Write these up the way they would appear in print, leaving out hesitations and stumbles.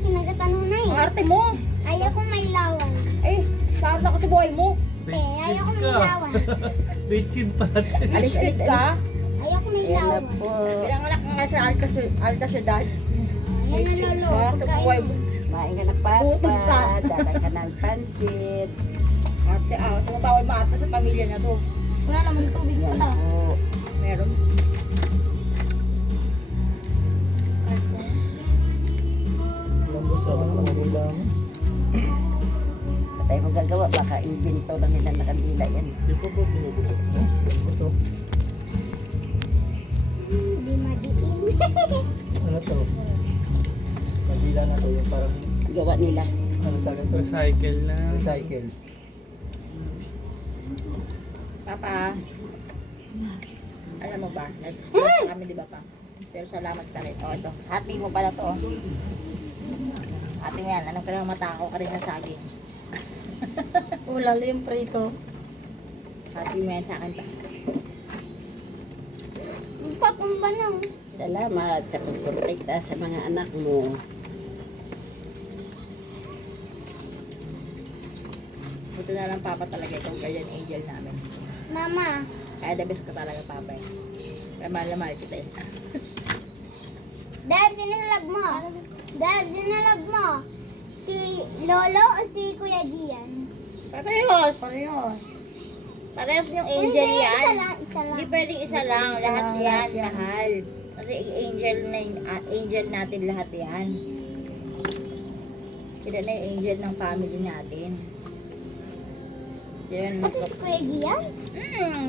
kinagatan mo na Ang eh. arte mo. Ayaw ko may lawan. Eh, saan ako sa buhay mo? Ayaw ko may lawan. Bitchin pa natin. Alis ka. Ayaw ko may Yan na lawan. po. Pinanganak ka nga sa Alta Ciudad. Yan ang lolo. Mga sa buhay mo. Kumain ka ng Gutom ka. papa, dala ka ng pansit. Arte, tumatawal maarte sa pamilya na to. Wala naman tubig Yan pala. po. Meron. Lambos sa mga kandila mo. Patay mo gagawa, baka invento lang nila na kandila yan. Di pa ba binubutot mo? Ano to? Hindi madiin. Ano to? Kandila na to, yung parang Gawa nila. ano tawag to? Recycle na. Recycle. Papa, alam mo ba, nag-sponsor kami di ba pa? Pero salamat ka rin. O ito, hati mo pala to. Hati mo yan, anong kailangan matakaw ka rin na saging. Lalo yung prito. Hati mo yan sa akin pa. Patumba na. Salamat sa pagprotekta sa mga anak mo. Buto na lang papa talaga itong guardian angel namin. Mama. Kaya the best ka talaga papa eh. Kaya mahal na mahal kita eh. Deb, sinalag mo. Deb, sinalag mo. Si Lolo o si Kuya Gian? Parehos! Parehos. Parehos yung angel Hindi, yan. isa lang, isa lang. Hindi pwedeng isa lang, Isa lahat lang, yan, lahat yan. mahal. Kasi angel na angel natin lahat yan. Sila na yung angel ng family natin. Sila na Pati si Kuya Gian?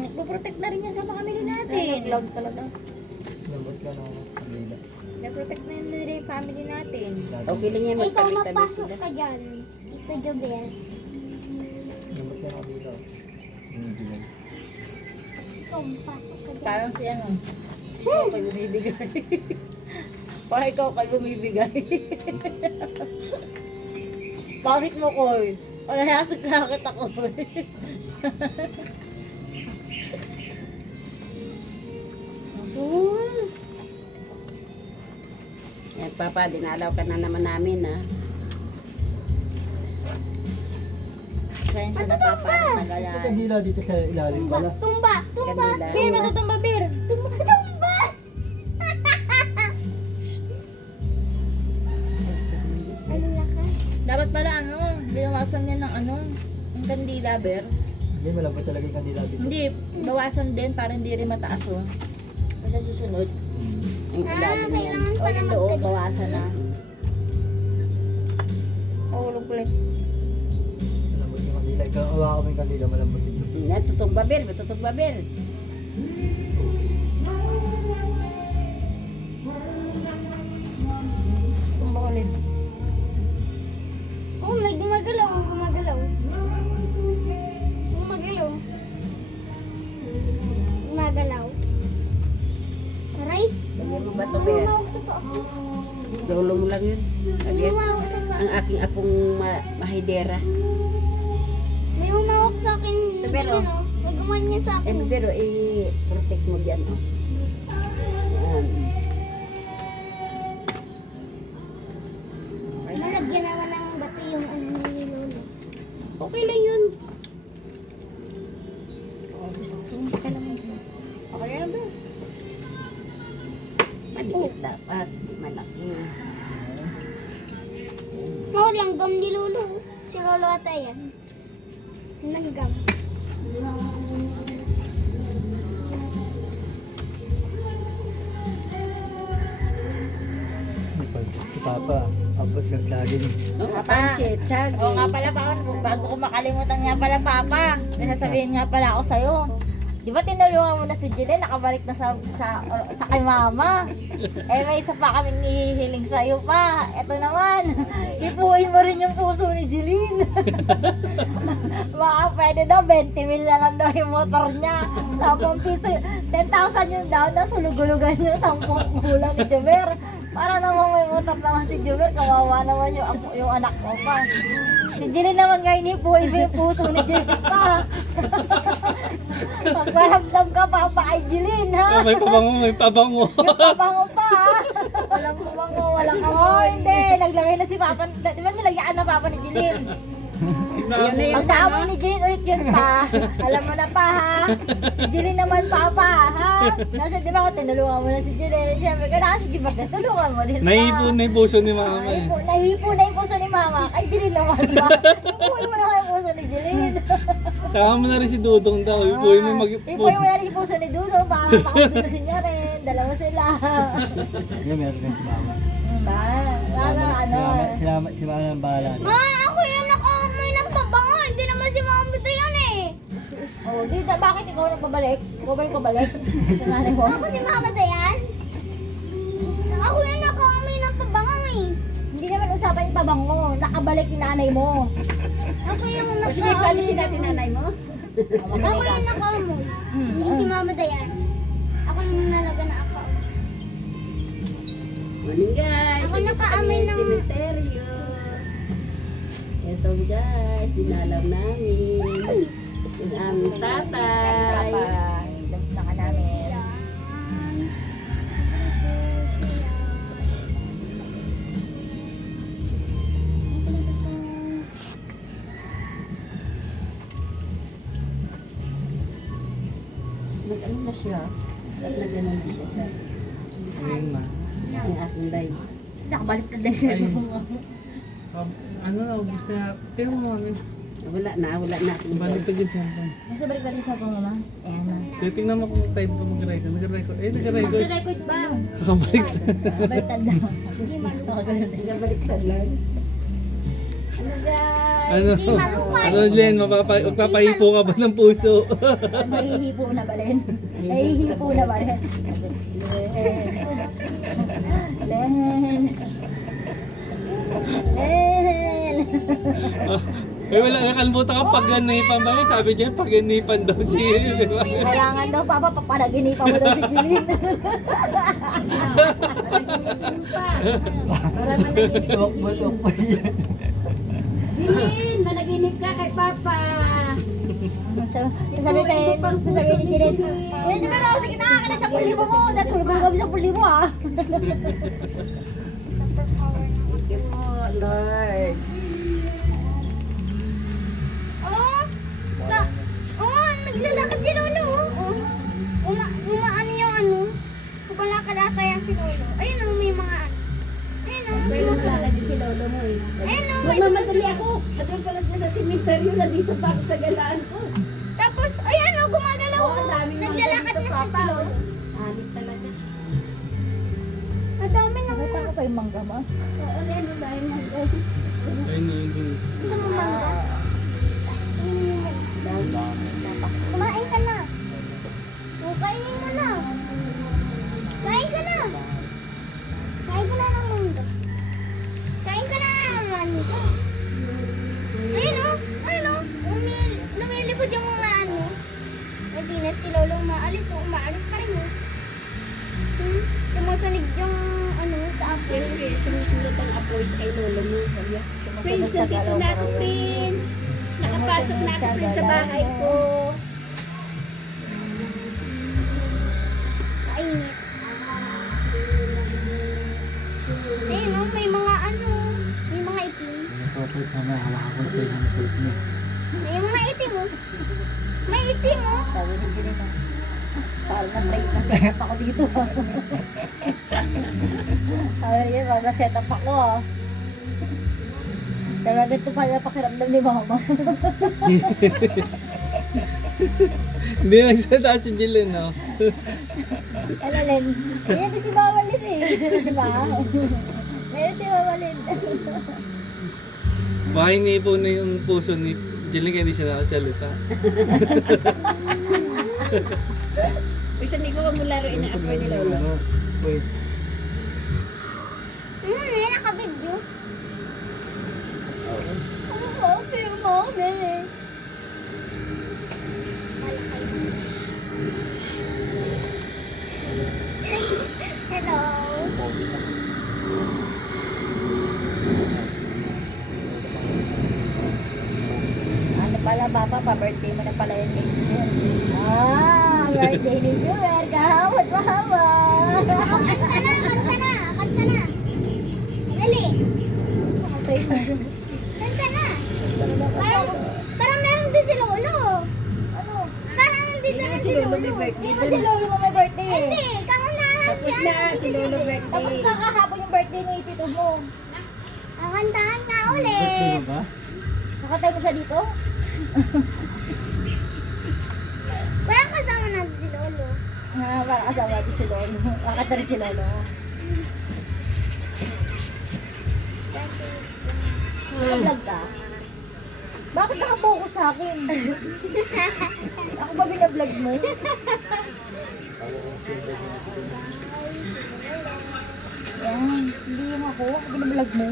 nagpo-protect na rin yan sa family natin. Love talaga. Lambot ka na kandila. Na-protect na yun nila yung family natin. Okay lang yan, Ikaw magtabi-tabi magpasok sila. ka dyan. Tito Jobel. Lambot ka na kandila. Binibigay. Ikaw magpasok ka dyan. Parang si ano, ikaw kay bumibigay. Parang ikaw kay bumibigay. Bakit mo, Koy? Wala nasag nakakit ako eh. Sus! Yan, Papa, dinalaw ka na naman namin, ha? Pasensya na pa, parang May tagalan. kandila dito sa ilalim Tumba, pala. tumba, tumba. Kandila. Bir, matutumba, Bir! Tumba, tumba. Ano na ka? Dapat pala ano, binawasan niya ng ano, ng kandila, Bir. Hindi, malambot talaga yung kandila dito. Hindi, bawasan din para hindi rin mataas oh. Kasi susunod, Ang ilalim yan. Kailangan o pala yung loob, magkadikit. bawasan na. Oh, luglet. Malambot yung kandila. Ikaw, awa ko yung kandila, malambot ito. Yan, tutong babir, tutong babir. Tumba ulit. Oh, may gumagalaw, may gumagalaw. Gumagalaw. Gumagalaw. Aray, Lagyan mo ba ito, Ber? lumawag sa paa. Lolo mo lang yun. Sabi, Lumawag sa paa. ang aking apong mahidera. May umawak sa akin. Ito, Ber, oh. May gumanyan sa Eh, akin. pero i-protect mo dyan, oh. Yan. Malagyan naman ng bato yung ano ni Lolo. Okay lang yun. Okay yan, Bir. Maliit dapat, di malaki. Langgam ni Lolo. Si Lolo ata yan. Langgam. Si Papa, abot ng saging. Oh, Papa. pancit, saging. Oo nga pala, Papa, bago ko makalimutan nga pala, Papa. May sasabihin nga pala ako sa'yo. Di ba tinulungan mo na si Jeline, nakabalik na sa kay Mama? Eh, may isa pa kaming hihiling sa'yo pa. Ito naman, ipuin mo rin yung puso ni Jeline. Baka pwede daw, 20 mil na lang daw yung motor niya. 10 piso, 10,000 yung down, tapos hulugulugan yung 10 kulang ni Jumer. Para naman may motor naman si Jumer, kawawa naman yung anak mo pa. Si Jeline naman ngayon, ipuin mo yung puso ni Jeline pa. Magparamdam ka pa kay Jeline, ha? May pabango, may pabango. Yung pabango pa, ha? Walang pabango, walang amoy. Oh, hindi. naglagay na si Papa, di ba nilagyan na Papa ni Jeline? Ang dami ni Jeline ulit yun pa. Alam mo na pa ha. Si Jeline naman Papa ha. Nasa di ba tinulungan mo na si Jeline. Siyempre kailangan si Jeline tulungan mo din pa. Naipon na yung puso ni mama eh. Nahipo na yung puso ni Mama. Kay Jeline naman ba? Ipuin mo na kayo yung puso ni Jeline. Sama mo na rin si Dudong daw. Ipuin mo Ipuin mo na rin yung puso ni Dudong para makapusin niya rin. Dalawa sila. Yung meron din si mama. Si mama ang bahala. Ma, ako yung nakaamoy ng pabango. Hindi naman si Mama yan eh. Oh, bakit ikaw nagpabalik? Ikaw ba yung pabalik? Sa nanay mo? Ako si Mama yan. Ako yung nakaamoy ng pabango eh. Hindi naman usapan yung pabango. Nakabalik yung nanay mo. Ako yung Sige, nakaamoy. palisin natin nanay mo. Ako yung nakaamoy. Hindi si Mama yan. Ako yung nalaga na ako. Morning guys. Ako nakaamoy ng... Cemeteryo. Ito guys, dinalam namin. Yung aming tatay. Papa, labs na ka namin. Nag-ano na siya? At nag-ano na siya. Ayun ma. Yung aking live. Nakabaliktad na siya. Ano na, ubus na. Tingnan mo mami. Wala na Baliktad yung cellphone. Nasa balik ba sa pang mama? Ayan na. Kaya tingnan mo kung type ko mag-record. Nag-record. Eh, nag-record. Record ba? Kakabaliktad. Baliktad na. Baliktad lang. Ano guys? Ano? Si Malupay. Ano Len? Magpapahipo ka ba ng puso? Mahihipo na ba rin? Mahihipo na ba rin? Len. Len. Eh wala, nakalimutan ka paganipan ba? Sabi niya, paganipan daw si... Kailangan daw Papa, papanaginipan mo daw si Jeline. Para managinip. Tukbo yan. Dilin, managinip ka kay Papa. Sasabihin ni Jeline, Kuya Jumero, sige na, ka na sa pulibo mo. Dahil tulog kami sa pulibo ah. Thank you po, Lord. Naglalakad si Lolo. Umaano yung ano. Kumalakad-ata yan si Lolo. Ayun o, may mga ano. Ayun o. Si Lolo mo eh. Ayun o, may Magmamadali ako. Naging palas na sa simenteryo na dito pa ako sa galaan ko. Tapos, ayun o, gumagalaw Oo, o. ang daming mga Naglalakad ganito, na siya Papa. si Lolo. Hanip talaga. Ang dami ng Nakita ko kay Mangga ma. Oo, ano dahil mo. Ayun na, yun. gusto mo mangga. Kumain ka na. Kainin mo na. Kain ka na. Kain ka na ng mangga. Kain ka na naman. Ayun o. Ayun o. Lumilipod yung mga ano. Hindi na si Lolo umaalis. O umaalis pa rin o. Tumusunig yung ano sa apoy. Siyempre, sumusunod ang apoy sa kay Lolo mo. Prince, nandito na ako, Prince. Nakapasok na ako, Prince, sa bahay ko. Kainit. Ayun o, may mga ano. May mga itim. Kapag kami, hawakan ko tayo ng food niya. May mga itim o. May itim o. Sabi ni Jeline, parang na-break na set up ako dito. Sabi niya, parang na-set up ako ah. Talaga ito pala pakiramdam ni Mama. Hindi nagsalita si Jillian, no? Ano Len? Yan si Mama Lin eh. Di ba? Meron si Mama Lin. Baka iniipo na yung puso ni Jillian kaya hindi siya nakasalita. Pisa hindi ko kamularoin ang apoy ni Lolo. Ano? Wait. Nakabidyo. Oo, pero Mama. Hello. Ano pala Papa, pa-birthday mo na pala yun kay Junior. Ah, birthday ni Junior. Kahawat Mama. Kanta na. Dali. Kanta na. Parang meron din si Lolo. Ano? Parang hindi Hindi meron si Lolo may birthday Hindi mo si dun. Lolo mo may birthday eh. Hindi, kangunahan Tapos na si Lolo birthday. Tapos na kahapon yung birthday ni Tito mo. Ang kantahan nga Birthday ulit. mo ba? Nakatay mo siya dito? Parang kasama natin si Lolo. Parang kasama natin si Lolo. Nakatay rin si Lolo. Naka-vlog ka? Bakit nakapokus sa akin? Ako ba binablog mo? Yan, hindi yung ako. Ako binablog mo.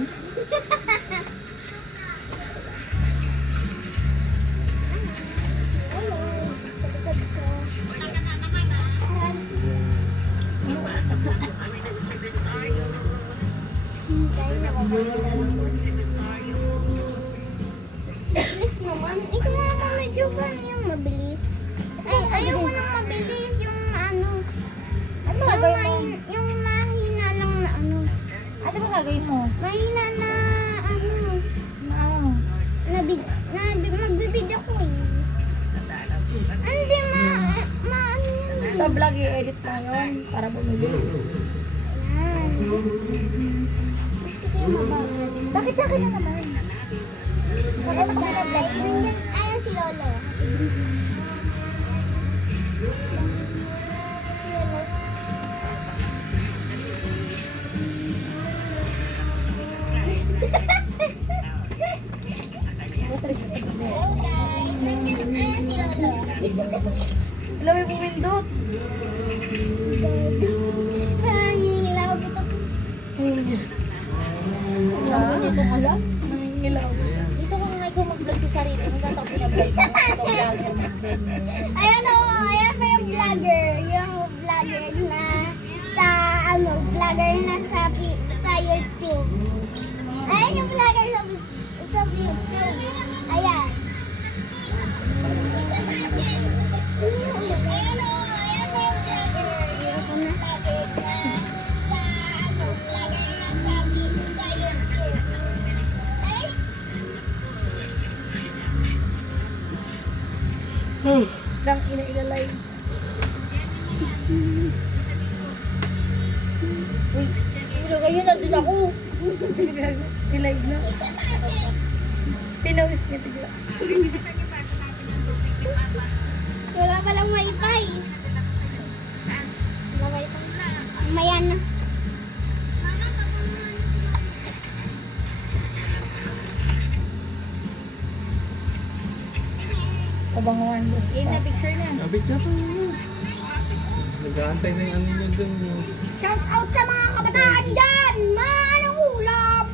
Bilis naman. Ikaw naman medyo paano yung mabilis? Ay, ayoko nang mabilis. Yung ano. Ano Yung, gagawin mo? yung mahina lang na ano. Ano ba gagawin mo? Mahina na ano. Ano? Magbibid ako eh. Hindi ano yun. Sa vlog i-edit mo yun para bumilis. Ayan. Gusto ko yung mabagal. Bakit sa akin na naman? Bakit ako binablog mo? Ayan si Lolo. Alam mo yung pumindot. Nangingilaw ito. Sabi dito nga lang. Nangingilaw. Dito ko nga ikaw mag-vlog sa sarili. Hindi ka tapos na-vlog mo. Ito vlogger mo. Ayan o, ayan pa yung vlogger. Yung vlogger na sa ano, vlogger na sa YouTube. Ayan yung vlogger sa YouTube. Ayan. Ayan o, ayan pa yung vlogger. Yung vlogger na sa ano, vlogger na sa YouTube. Ay, Dang ina-ilalay. Uy, ilo kayo nandun ako. Nilive na. Pinawis niya tigla. wala palang wifi. Wala wifi. Mayan na. Kabanguan. Sige na, picture na. Sabi siya pa yun. Nag-aantay na yung ano niya dun. Shout out sa mga kabataan dyan! Anong ulam?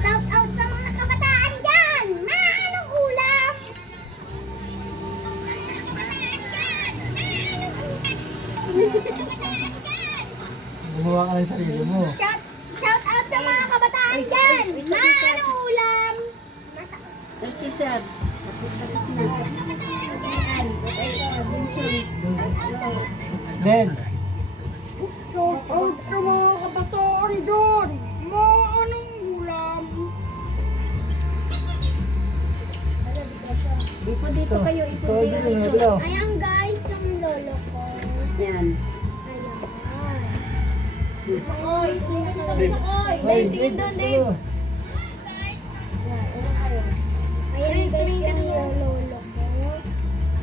Shout out sa mga kabataan dyan! Anong ulam? Gumawa ka ng sarili mo. Shout out sa mga kabataan dyan! Anong ulam? Tapos si Sir. Then, Shout out sa mga kabataan dyan! Anong ulam? Dito kayo, ito ipo dito, dito. ito. Ayan guys, ang lolo ko. Yan. Ayan. Chokoy! Tingnan mo kami, Chokoy! Dave, tingin doon, Dave! Ayan guys, yung lolo ko.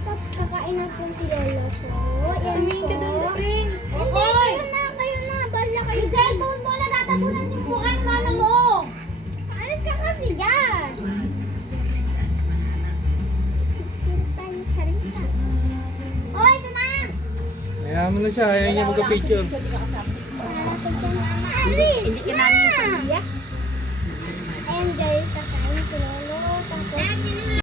Tapos kakain na po si lolo ko. Ayan Tumingin ka doon, po. Prince! Hindi, Chokoy! kayo na. Bala kayo. Yung cellphone mo, natatabunan yung mukha ng mama mo! Alis ka kasi dyan. Tayo sa rin ka. Hoy, ito na. Kaya mo na siya, ayaw niya magka-picture. Alis Hindi ka namin na. pamilya. Ayan guys, kakain si lolo. Tapos